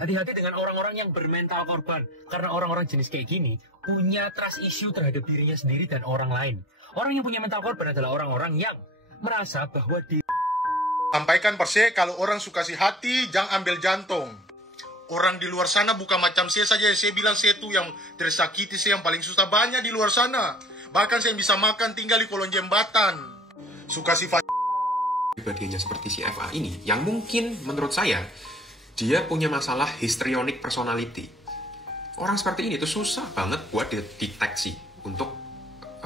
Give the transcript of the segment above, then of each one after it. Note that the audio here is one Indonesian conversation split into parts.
Hati-hati dengan orang-orang yang bermental korban, karena orang-orang jenis kayak gini punya trust issue terhadap dirinya sendiri dan orang lain. Orang yang punya mental korban adalah orang-orang yang merasa bahwa Sampaikan perse, kalau orang suka si hati, jangan ambil jantung. Orang di luar sana bukan macam saya saja, saya bilang saya itu yang tersakiti, saya yang paling susah, banyak di luar sana. Bahkan saya bisa makan tinggal di kolong jembatan. Suka sifat pribadinya seperti si FA ini, yang mungkin menurut saya dia punya masalah histrionic personality. Orang seperti ini tuh susah banget buat dideteksi untuk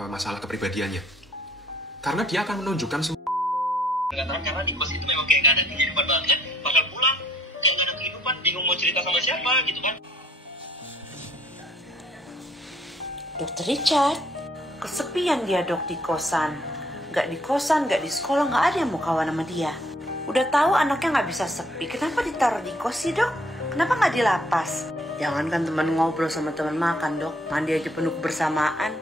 masalah kepribadiannya, karena dia akan menunjukkan karena di kos itu memang kayak gak ada kehidupan banget, bakal pulang kayak gak ada kehidupan, bingung mau cerita sama siapa gitu kan. Dokter Richard, kesepian dia dok di kosan. Gak di kosan, gak di sekolah, gak ada yang mau kawan sama dia. Udah tahu anaknya gak bisa sepi, kenapa ditaruh di kos sih dok? Kenapa gak di lapas? Jangankan teman ngobrol sama teman makan dok, mandi aja penuh kebersamaan.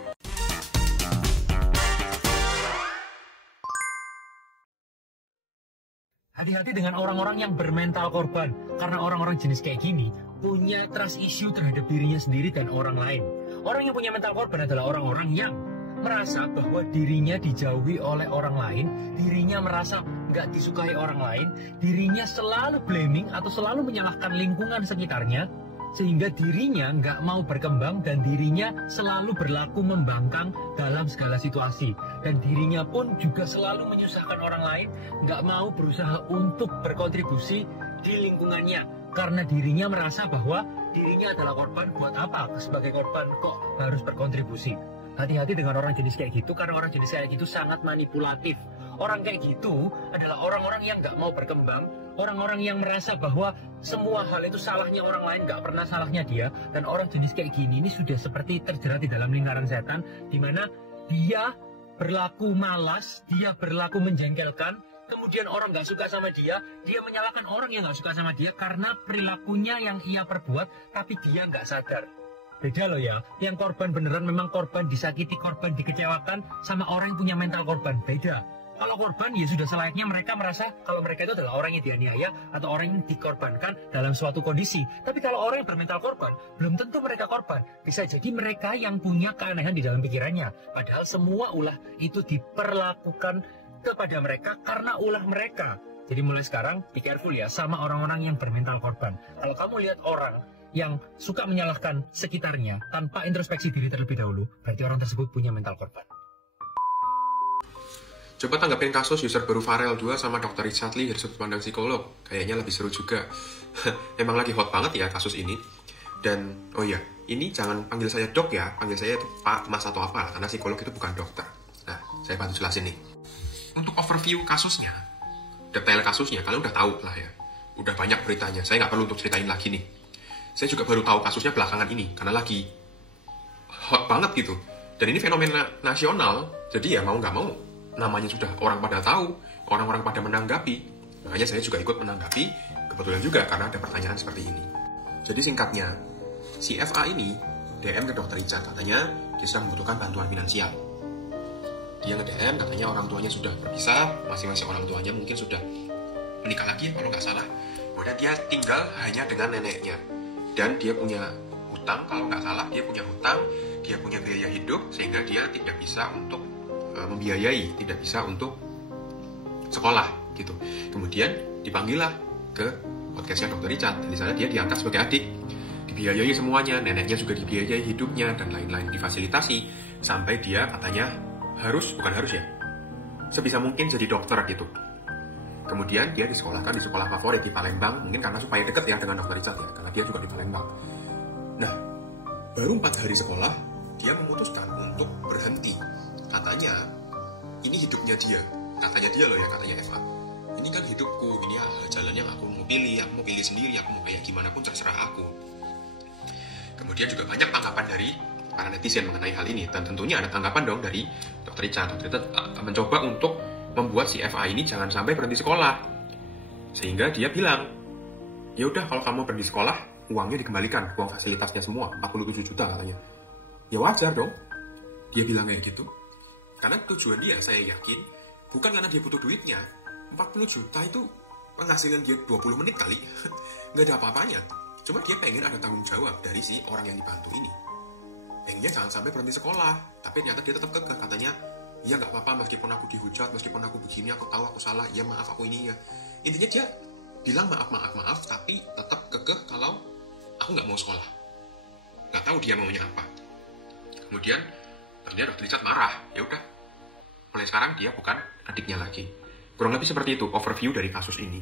hati-hati dengan orang-orang yang bermental korban, karena orang-orang jenis kayak gini punya trust issue terhadap dirinya sendiri dan orang lain. Orang yang punya mental korban adalah orang-orang yang merasa bahwa dirinya dijauhi oleh orang lain, dirinya merasa nggak disukai orang lain, dirinya selalu blaming atau selalu menyalahkan lingkungan sekitarnya, sehingga dirinya nggak mau berkembang dan dirinya selalu berlaku membangkang dalam segala situasi. Dan dirinya pun juga selalu menyusahkan orang lain, nggak mau berusaha untuk berkontribusi di lingkungannya. Karena dirinya merasa bahwa dirinya adalah korban, buat apa sebagai korban kok harus berkontribusi. Hati-hati dengan orang jenis kayak gitu, karena orang jenis kayak gitu sangat manipulatif. Orang kayak gitu adalah orang-orang yang nggak mau berkembang, orang-orang yang merasa bahwa semua hal itu salahnya orang lain, nggak pernah salahnya dia. Dan orang jenis kayak gini ini sudah seperti terjerat di dalam lingkaran setan, di mana dia berlaku malas, dia berlaku menjengkelkan, kemudian orang nggak suka sama dia menyalahkan orang yang nggak suka sama dia karena perilakunya yang ia perbuat, tapi dia nggak sadar. Beda loh ya, yang korban beneran memang korban disakiti, korban dikecewakan, sama orang yang punya mental korban, beda. Kalau korban ya sudah selayaknya mereka merasa kalau mereka itu adalah orang yang dianiaya atau orang yang dikorbankan dalam suatu kondisi. Tapi kalau orang yang bermental korban, belum tentu mereka korban. Bisa jadi mereka yang punya keanehan di dalam pikirannya. Padahal semua ulah itu diperlakukan kepada mereka karena ulah mereka. Jadi mulai sekarang, be careful ya sama orang-orang yang bermental korban. Kalau kamu lihat orang yang suka menyalahkan sekitarnya tanpa introspeksi diri terlebih dahulu, berarti orang tersebut punya mental korban. Coba tanggapin kasus user baru Farel 2 sama Dr. Richard Lee dari sudut pandang psikolog. Kayaknya lebih seru juga. Emang lagi hot banget ya kasus ini. Dan, oh iya, ini jangan panggil saya dok ya, panggil saya itu Pak, Mas atau apa, karena psikolog itu bukan dokter. Nah, saya bantu jelasin nih. Untuk overview kasusnya, detail kasusnya, kalian udah tahu lah ya. Udah banyak beritanya, saya nggak perlu untuk ceritain lagi nih. Saya juga baru tahu kasusnya belakangan ini, karena lagi hot banget gitu. Dan ini fenomena nasional, jadi ya mau nggak mau, namanya sudah orang pada tahu, orang-orang pada menanggapi. Makanya saya juga ikut menanggapi, kebetulan juga karena ada pertanyaan seperti ini. Jadi singkatnya, si FA ini DM ke Dr. Richard, katanya dia sedang membutuhkan bantuan finansial. Dia nge-DM, katanya orang tuanya sudah berpisah, masing-masing orang tuanya mungkin sudah menikah lagi kalau nggak salah. Kemudian dia tinggal hanya dengan neneknya. Dan dia punya hutang, kalau nggak salah dia punya hutang, dia punya biaya hidup, sehingga dia tidak bisa untuk membiayai, tidak bisa untuk sekolah gitu. Kemudian dipanggillah ke podcastnya Dr. Richard, dan di sana dia diangkat sebagai adik, dibiayai semuanya, neneknya juga dibiayai hidupnya dan lain-lain, difasilitasi sampai dia katanya bukan harus ya, sebisa mungkin jadi dokter gitu. Kemudian dia disekolahkan di sekolah favorit di Palembang, mungkin karena supaya deket ya dengan Dr. Richard ya, karena dia juga di Palembang. Nah, baru 4 hari sekolah, dia memutuskan untuk berhenti. Katanya, ini hidupnya dia. Katanya dia loh ya, katanya Eva. Ini kan hidupku, ini ya jalan yang aku mau pilih sendiri, aku mau kayak gimana pun terserah aku. Kemudian juga banyak tanggapan dari para netizen mengenai hal ini, dan tentunya ada tanggapan dong dari Dr. Richard. Dr. Richard mencoba untuk membuat si FA ini jangan sampai berhenti sekolah. Sehingga dia bilang, ya udah kalau kamu berhenti sekolah, uangnya dikembalikan, uang fasilitasnya semua, 47 juta katanya. Ya wajar dong, dia bilang kayak gitu. Karena tujuan dia, saya yakin, bukan karena dia butuh duitnya. 40 juta itu penghasilan dia 20 menit kali. Nggak ada apa-apanya. Cuma dia pengen ada tanggung jawab dari si orang yang dibantu ini. Pengennya jangan sampai berhenti sekolah, tapi ternyata dia tetap kekeh, katanya, iya nggak apa-apa meskipun aku dihujat, meskipun aku begini, aku tahu aku salah, ya maaf aku ini ya. Intinya dia bilang maaf, tapi tetap kekeh kalau aku nggak mau sekolah. Nggak tahu dia maunya apa. Kemudian ternyata Dr. Richard marah, ya udah. Mulai sekarang dia bukan adiknya lagi. Kurang lebih seperti itu overview dari kasus ini.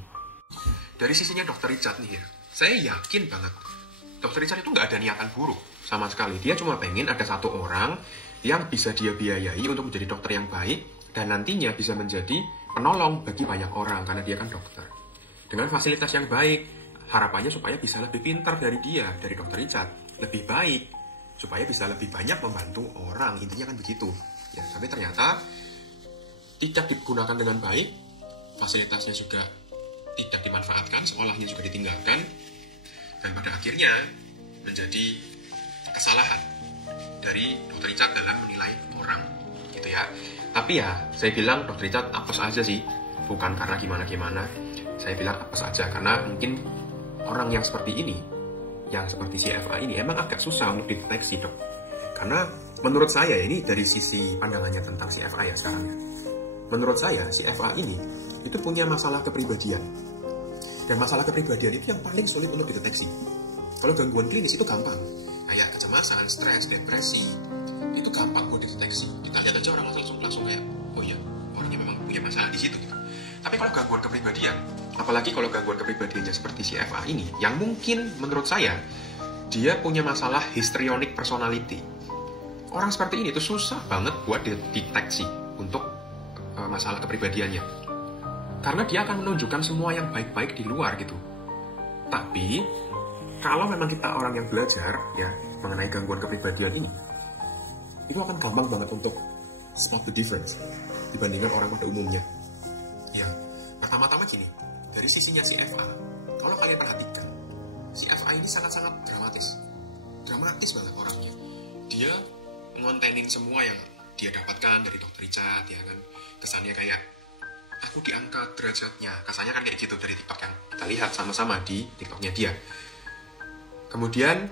Dari sisinya Dr. Richard nih ya, saya yakin banget Dr. Richard itu nggak ada niatan buruk sama sekali. Dia cuma pengen ada satu orang yang bisa dia biayai untuk menjadi dokter yang baik dan nantinya bisa menjadi penolong bagi banyak orang karena dia kan dokter. Dengan fasilitas yang baik, harapannya supaya bisa lebih pintar dari dia, dari Dr. Richard, lebih baik, supaya bisa lebih banyak membantu orang. Intinya kan begitu. Ya, tapi ternyata tidak digunakan dengan baik, fasilitasnya juga tidak dimanfaatkan, sekolahnya juga ditinggalkan, dan pada akhirnya menjadi kesalahan dari Dr. Richard dalam menilai orang, gitu ya. Tapi ya, saya bilang Dr. Richard apes aja sih, bukan karena gimana-gimana. Saya bilang apes aja karena mungkin orang yang seperti ini, yang seperti si FA ini emang agak susah untuk dideteksi, dok. Karena menurut saya, ini dari sisi pandangannya tentang si FA ya sekarang ya. Menurut saya, si FA ini itu punya masalah kepribadian. Dan masalah kepribadian itu yang paling sulit untuk dideteksi. Kalau gangguan klinis itu gampang. Kayak kecemasan, stres, depresi, itu gampang buat dideteksi. Kita lihat aja orang langsung kayak, oh iya, orangnya memang punya masalah di situ gitu. Tapi kalau gangguan kepribadian, apalagi kalau gangguan kepribadiannya seperti si FA ini, yang mungkin menurut saya, dia punya masalah histrionic personality. Orang seperti ini tuh susah banget buat dideteksi untuk masalah kepribadiannya. Karena dia akan menunjukkan semua yang baik-baik di luar gitu. Tapi, kalau memang kita orang yang belajar ya mengenai gangguan kepribadian ini, itu akan gampang banget untuk spot the difference dibandingkan orang pada umumnya. Ya, pertama-tama gini, dari sisinya si FA, kalau kalian perhatikan, si FA ini sangat-sangat dramatis. Dramatis banget orangnya. Dia ngontenin semua yang dia dapatkan dari Dr. Richard, ya kan. Kesannya kayak, aku diangkat derajatnya. Kesannya kan kayak gitu dari TikTok yang kita lihat sama-sama di TikToknya dia. Kemudian,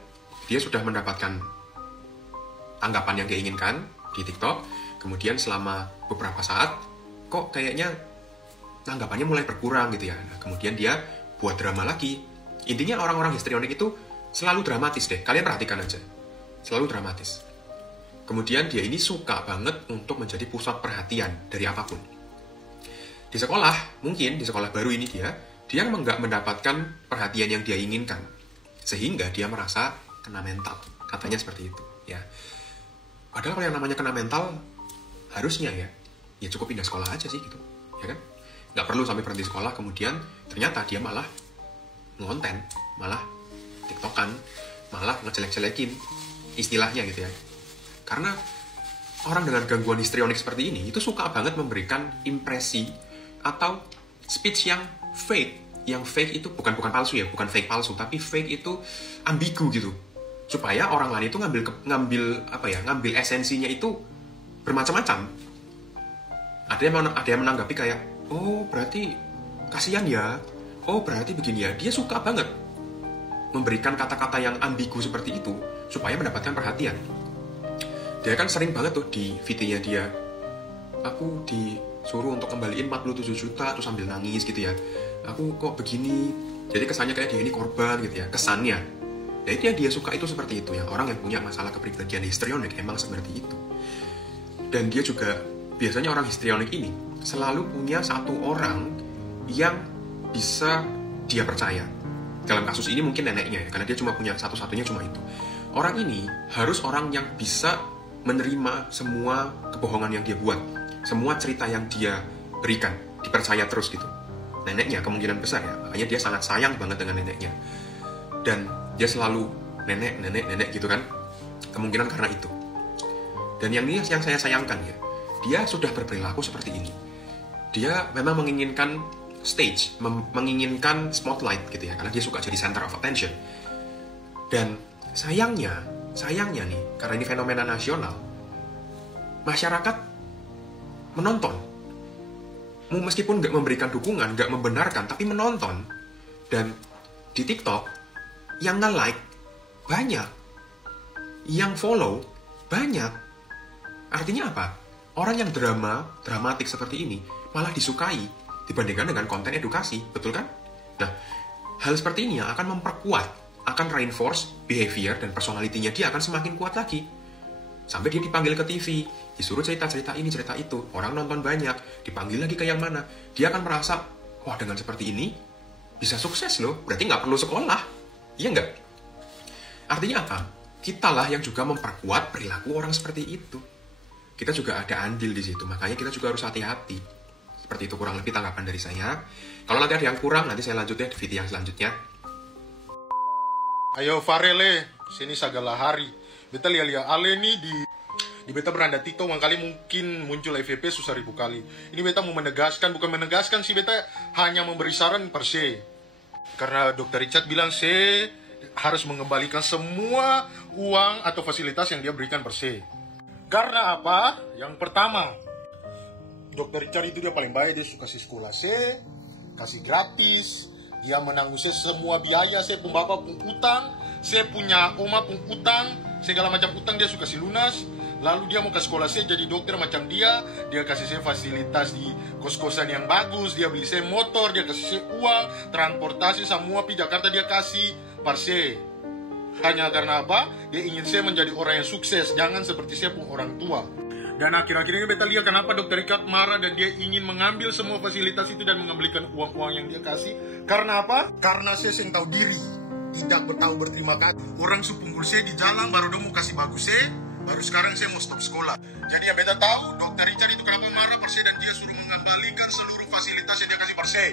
dia sudah mendapatkan tanggapan yang dia inginkan di TikTok. Kemudian selama beberapa saat, kok kayaknya tanggapannya mulai berkurang gitu ya. Nah, kemudian dia buat drama lagi. Intinya orang-orang histrionik itu selalu dramatis deh. Kalian perhatikan aja. Selalu dramatis. Kemudian dia ini suka banget untuk menjadi pusat perhatian dari apapun. Di sekolah, mungkin di sekolah baru ini dia nggak mendapatkan perhatian yang dia inginkan. Sehingga dia merasa kena mental. Katanya seperti itu. Ya. Padahal kalau yang namanya kena mental, harusnya ya cukup pindah sekolah aja sih gitu. Ya kan? Nggak perlu sampai berhenti sekolah, kemudian ternyata dia malah ngonten, malah tiktokan, malah ngejelek-jelekin istilahnya gitu ya. Karena orang dengan gangguan histrionik seperti ini itu suka banget memberikan impresi atau speech yang fake. Yang fake itu bukan palsu ya, bukan fake palsu, tapi fake itu ambigu gitu. Supaya orang lain itu ngambil esensinya itu bermacam-macam. Ada yang menanggapi kayak, oh berarti kasihan ya, oh berarti begini ya. Dia suka banget memberikan kata-kata yang ambigu seperti itu supaya mendapatkan perhatian. Dia kan sering banget tuh di VT-nya dia, aku disuruh untuk kembaliin 47 juta terus sambil nangis gitu ya. Aku kok begini, jadi kesannya kayak dia ini korban gitu ya, kesannya. Ya itu yang dia suka itu seperti itu, yang orang yang punya masalah kepribadian histrionik emang seperti itu. Dan dia juga, biasanya orang histrionik ini selalu punya satu orang yang bisa dia percaya. Dalam kasus ini mungkin neneknya ya, karena dia cuma punya satu-satunya cuma itu. Orang ini harus orang yang bisa menerima semua kebohongan yang dia buat, semua cerita yang dia berikan, dipercaya terus gitu. Neneknya kemungkinan besar ya, makanya dia sangat sayang banget dengan neneknya. Dan dia selalu nenek gitu kan, kemungkinan karena itu. Dan yang ini yang saya sayangkan ya, dia sudah berperilaku seperti ini. Dia memang menginginkan stage, menginginkan spotlight gitu ya, karena dia suka jadi center of attention. Dan sayangnya nih, karena ini fenomena nasional, masyarakat menonton. Meskipun nggak memberikan dukungan, nggak membenarkan, tapi menonton. Dan di TikTok, Yang nge-like banyak, yang follow banyak. Artinya apa? Orang yang dramatik seperti ini malah disukai dibandingkan dengan konten edukasi, betul kan? Nah, hal seperti ini yang akan memperkuat, akan reinforce behavior dan personality-nya dia akan semakin kuat lagi. Sampai dia dipanggil ke TV, disuruh cerita-cerita ini, cerita itu. Orang nonton banyak, dipanggil lagi ke yang mana. Dia akan merasa, wah dengan seperti ini, bisa sukses loh. Berarti nggak perlu sekolah. Iya nggak? Artinya apa? Kitalah yang juga memperkuat perilaku orang seperti itu. Kita juga ada andil di situ, makanya kita juga harus hati-hati. Seperti itu kurang lebih tanggapan dari saya. Kalau nanti ada yang kurang, nanti saya lanjut ya di video yang selanjutnya. Ayo Farele, sini segala hari. Beta lihat Ale nih di beta beranda TikTok kali mungkin muncul FVP susah ribu kali. Ini beta mau menegaskan, bukan menegaskan sih, beta hanya memberi saran per se. Karena Dr. Richard bilang se harus mengembalikan semua uang atau fasilitas yang dia berikan per se. Karena apa? Yang pertama, Dr. Richard itu dia paling baik, dia suka kasih sekolah se, kasih gratis, dia menanggung semua biaya, saya pun bapak pun utang, saya punya oma pun utang, segala macam utang dia suka kasih lunas. Lalu dia mau ke sekolah saya jadi dokter macam dia kasih saya fasilitas di kos-kosan yang bagus, dia beli saya motor, dia kasih saya uang, transportasi semua pi Jakarta dia kasih parse. Hanya karena apa? Dia ingin saya menjadi orang yang sukses, jangan seperti saya pun orang tua. Dan akhir-akhir ini beta lihat kenapa Dr. Richard marah dan dia ingin mengambil semua fasilitas itu dan mengembalikan uang-uang yang dia kasih. Karena apa? Karena saya yang tahu diri, tidak bertahu berterima kasih. Orang supungkul saya di jalan baru dia mau kasih bagus saya, baru sekarang saya mau stop sekolah. Jadi ya beta tahu Dr. Richard itu kenapa marah perse dan dia suruh mengembalikan seluruh fasilitas yang dia kasih perse.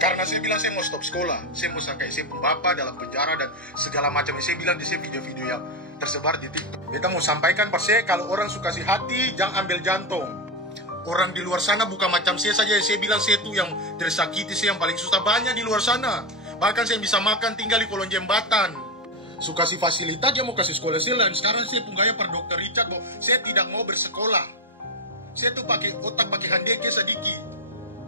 Karena saya bilang saya mau stop sekolah, saya mau sakai saya pun bapak dalam penjara dan segala macam. Saya bilang di saya video-video yang tersebar di TikTok. Beta mau sampaikan perse, kalau orang suka si hati, jangan ambil jantung. Orang di luar sana bukan macam saya saja. Saya bilang saya tuh yang tersakiti, saya yang paling susah banyak di luar sana. Bahkan saya bisa makan tinggal di kolong jembatan. Suka si fasilitas, dia mau kasih sekolah saya. Dan sekarang saya pun gaya per Dr. Richard bahwa saya tidak mau bersekolah. Saya tuh pakai otak, pakai handeke sedikit.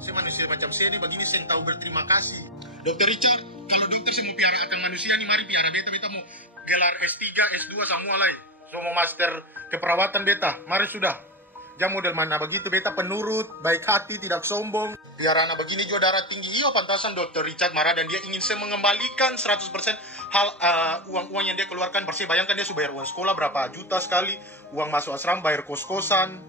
Saya manusia macam saya ini begini, saya tahu berterima kasih. Dr. Richard, kalau dokter saya mau piara akan manusia nih, mari piara beta mau gelar S3, S2 semua lah. So mau master keperawatan beta, mari sudah. Jam model mana begitu, beta penurut, baik hati, tidak sombong. Piara anak begini juga darah tinggi, iya pantasan Dr. Richard marah dan dia ingin saya mengembalikan 100% hal uang-uang yang dia keluarkan. Bersih, bayangkan dia sudah bayar uang sekolah berapa juta sekali, uang masuk asrama, bayar kos-kosan.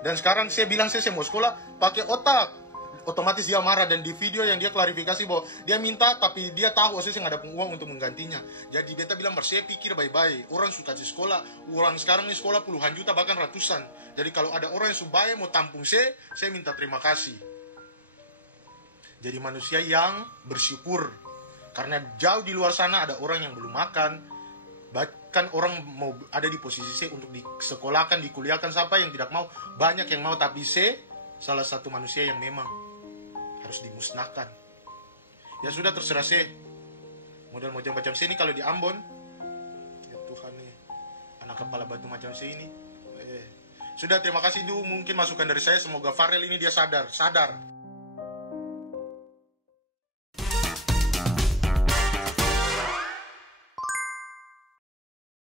Dan sekarang saya bilang saya mau sekolah pakai otak. Otomatis dia marah dan di video yang dia klarifikasi bahwa dia minta tapi dia tahu saya nggak ada uang untuk menggantinya. Jadi beta bilang saya pikir baik-baik. Orang suka di sekolah, orang sekarang ini sekolah puluhan juta bahkan ratusan. Jadi kalau ada orang yang subaya mau tampung saya minta terima kasih. Jadi manusia yang bersyukur. Karena jauh di luar sana ada orang yang belum makan. Bahkan orang mau ada di posisi saya untuk disekolahkan, dikuliahkan, siapa yang tidak mau. Banyak yang mau tapi saya salah satu manusia yang memang harus dimusnahkan. Ya sudah terserah saya. Model-model macam saya ini kalau di Ambon, ya Tuhan nih, anak kepala batu macam saya ini. Sudah terima kasih dulu mungkin masukan dari saya. Semoga Farel ini dia sadar.